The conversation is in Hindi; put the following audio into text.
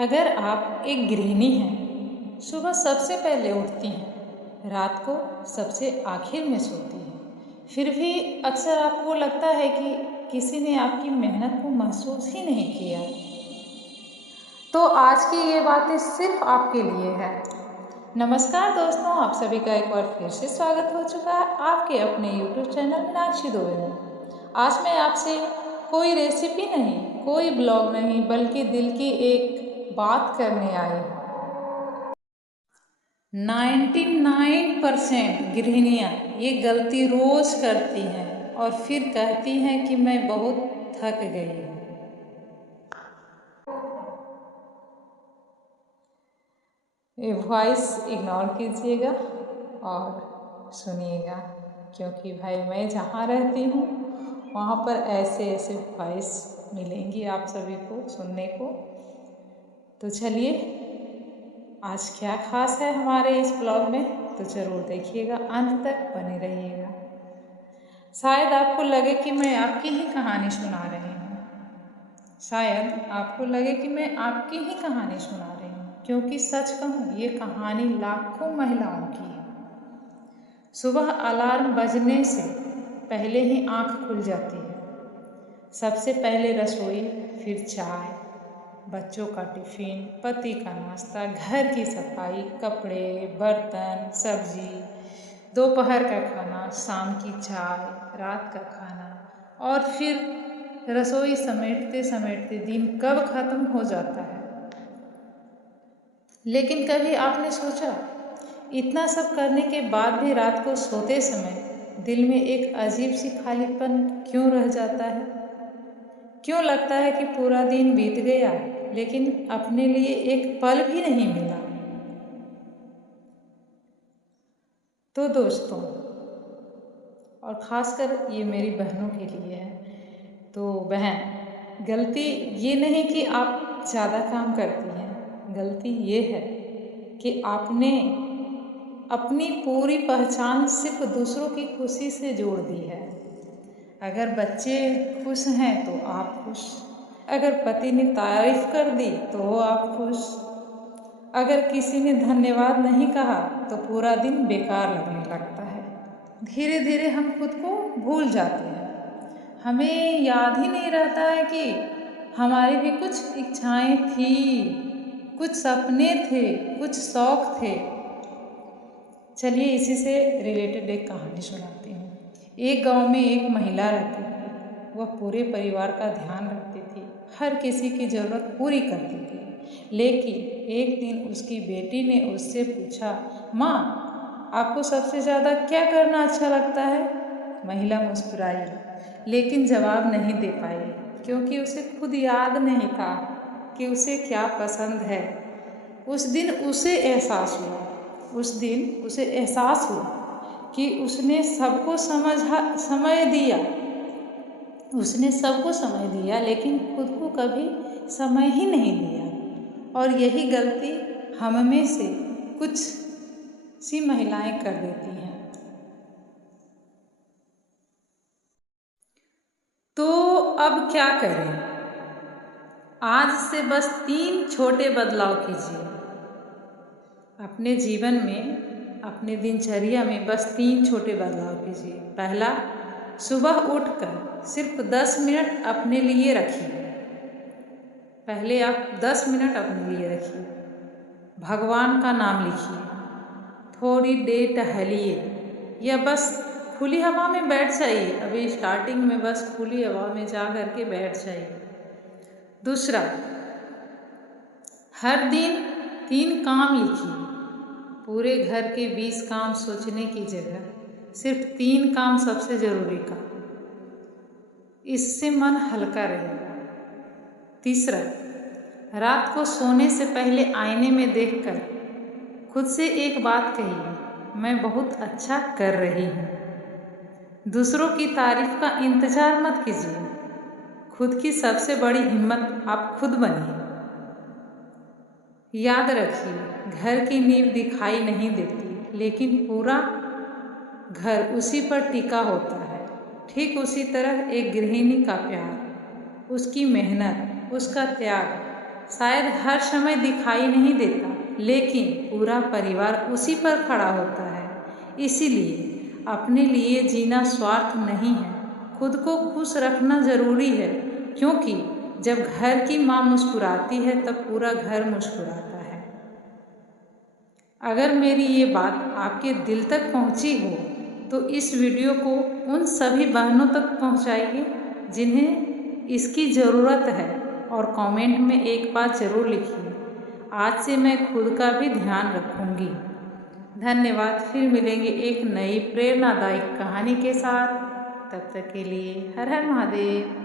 अगर आप एक गृहिणी हैं, सुबह सबसे पहले उठती हैं, रात को सबसे आखिर में सोती हैं, फिर भी अक्सर आपको लगता है कि किसी ने आपकी मेहनत को महसूस ही नहीं किया, तो आज की ये बातें सिर्फ आपके लिए है। नमस्कार दोस्तों, आप सभी का एक बार फिर से स्वागत हो चुका है आपके अपने YouTube चैनल मीनाक्षी दुबे में। आज मैं आपसे कोई रेसिपी नहीं, कोई ब्लॉग नहीं, बल्कि दिल की एक बात करने आई हूँ। 99% गृहिणियाँ ये गलती रोज करती हैं और फिर कहती हैं कि मैं बहुत थक गई हूँ। ये वॉइस इग्नोर कीजिएगा और सुनिएगा, क्योंकि भाई मैं जहाँ रहती हूँ वहाँ पर ऐसे ऐसे वॉइस मिलेंगी आप सभी को सुनने को। तो चलिए, आज क्या खास है हमारे इस ब्लॉग में, तो ज़रूर देखिएगा, अंत तक बने रहिएगा। शायद आपको लगे कि मैं आपकी ही कहानी सुना रही हूँ, शायद आपको लगे कि मैं आपकी ही कहानी सुना रही हूँ, क्योंकि सच कहूँ ये कहानी लाखों महिलाओं की है। सुबह अलार्म बजने से पहले ही आँख खुल जाती है। सबसे पहले रसोई, फिर चाय, बच्चों का टिफ़िन, पति का नाश्ता, घर की सफाई, कपड़े, बर्तन, सब्जी, दोपहर का खाना, शाम की चाय, रात का खाना, और फिर रसोई समेटते समेटते दिन कब ख़त्म हो जाता है। लेकिन कभी आपने सोचा, इतना सब करने के बाद भी रात को सोते समय दिल में एक अजीब सी खालीपन क्यों रह जाता है? क्यों लगता है कि पूरा दिन बीत गया लेकिन अपने लिए एक पल भी नहीं मिला? तो दोस्तों, और ख़ासकर ये मेरी बहनों के लिए है, तो बहन, गलती ये नहीं कि आप ज़्यादा काम करती हैं, गलती ये है कि आपने अपनी पूरी पहचान सिर्फ दूसरों की खुशी से जोड़ दी है। अगर बच्चे खुश हैं तो आप खुश, अगर पति ने तारीफ कर दी तो आप खुश, अगर किसी ने धन्यवाद नहीं कहा तो पूरा दिन बेकार लगने लगता है। धीरे धीरे हम खुद को भूल जाते हैं। हमें याद ही नहीं रहता है कि हमारी भी कुछ इच्छाएं थी, कुछ सपने थे, कुछ शौक थे। चलिए इसी से रिलेटेड एक कहानी सुनाती हूँ। एक गांव में एक महिला रहती थी। वह पूरे परिवार का ध्यान रखती थी, हर किसी की ज़रूरत पूरी करती थी। लेकिन एक दिन उसकी बेटी ने उससे पूछा, माँ, आपको सबसे ज़्यादा क्या करना अच्छा लगता है? महिला मुस्कुराई, लेकिन जवाब नहीं दे पाई, क्योंकि उसे खुद याद नहीं था कि उसे क्या पसंद है। उस दिन उसे एहसास हुआ कि उसने सबको समय दिया, लेकिन खुद को कभी समय ही नहीं दिया। और यही गलती हम में से कुछ सी महिलाएं कर देती हैं। तो अब क्या करें? आज से बस 3 छोटे बदलाव कीजिए अपने जीवन में, अपने दिनचर्या में बस 3 छोटे बदलाव कीजिए। पहला, सुबह उठकर सिर्फ 10 मिनट अपने लिए रखिए। पहले आप 10 मिनट अपने लिए रखिए। भगवान का नाम लिखिए, थोड़ी देर टहलिए, या बस खुली हवा में बैठ जाइए। अभी स्टार्टिंग में बस खुली हवा में जा करके बैठ जाइए। दूसरा, हर दिन 3 काम लिखिए। पूरे घर के 20 काम सोचने की जगह सिर्फ 3 काम सबसे ज़रूरी काम। इससे मन हल्का रहेगा। तीसरा, रात को सोने से पहले आईने में देखकर खुद से एक बात कहिए, मैं बहुत अच्छा कर रही हूँ। दूसरों की तारीफ का इंतजार मत कीजिए, खुद की सबसे बड़ी हिम्मत आप खुद बनिए। याद रखिए, घर की नींव दिखाई नहीं देती, लेकिन पूरा घर उसी पर टिका होता है। ठीक उसी तरह एक गृहिणी का प्यार, उसकी मेहनत, उसका त्याग शायद हर समय दिखाई नहीं देता, लेकिन पूरा परिवार उसी पर खड़ा होता है। इसीलिए अपने लिए जीना स्वार्थ नहीं है, खुद को खुश रखना जरूरी है, क्योंकि जब घर की माँ मुस्कुराती है तब पूरा घर मुस्कुराता है। अगर मेरी ये बात आपके दिल तक पहुँची हो तो इस वीडियो को उन सभी बहनों तक पहुँचाइए जिन्हें इसकी ज़रूरत है, और कमेंट में एक बात ज़रूर लिखिए, आज से मैं खुद का भी ध्यान रखूँगी। धन्यवाद। फिर मिलेंगे एक नई प्रेरणादायक कहानी के साथ। तब तक के लिए हर हर महादेव।